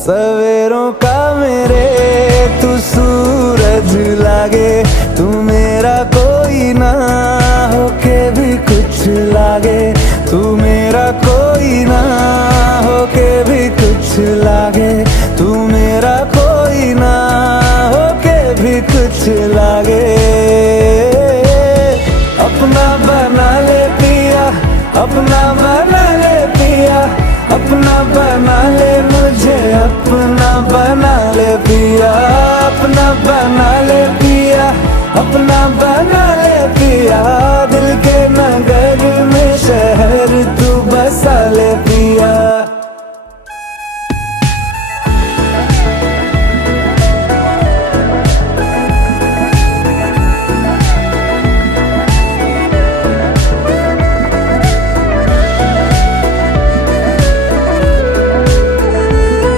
सवेरों का मेरे तू सूरज लागे, तू मेरा कोई ना होके भी कुछ लागे, तू मेरा कोई ना होके भी कुछ लागे।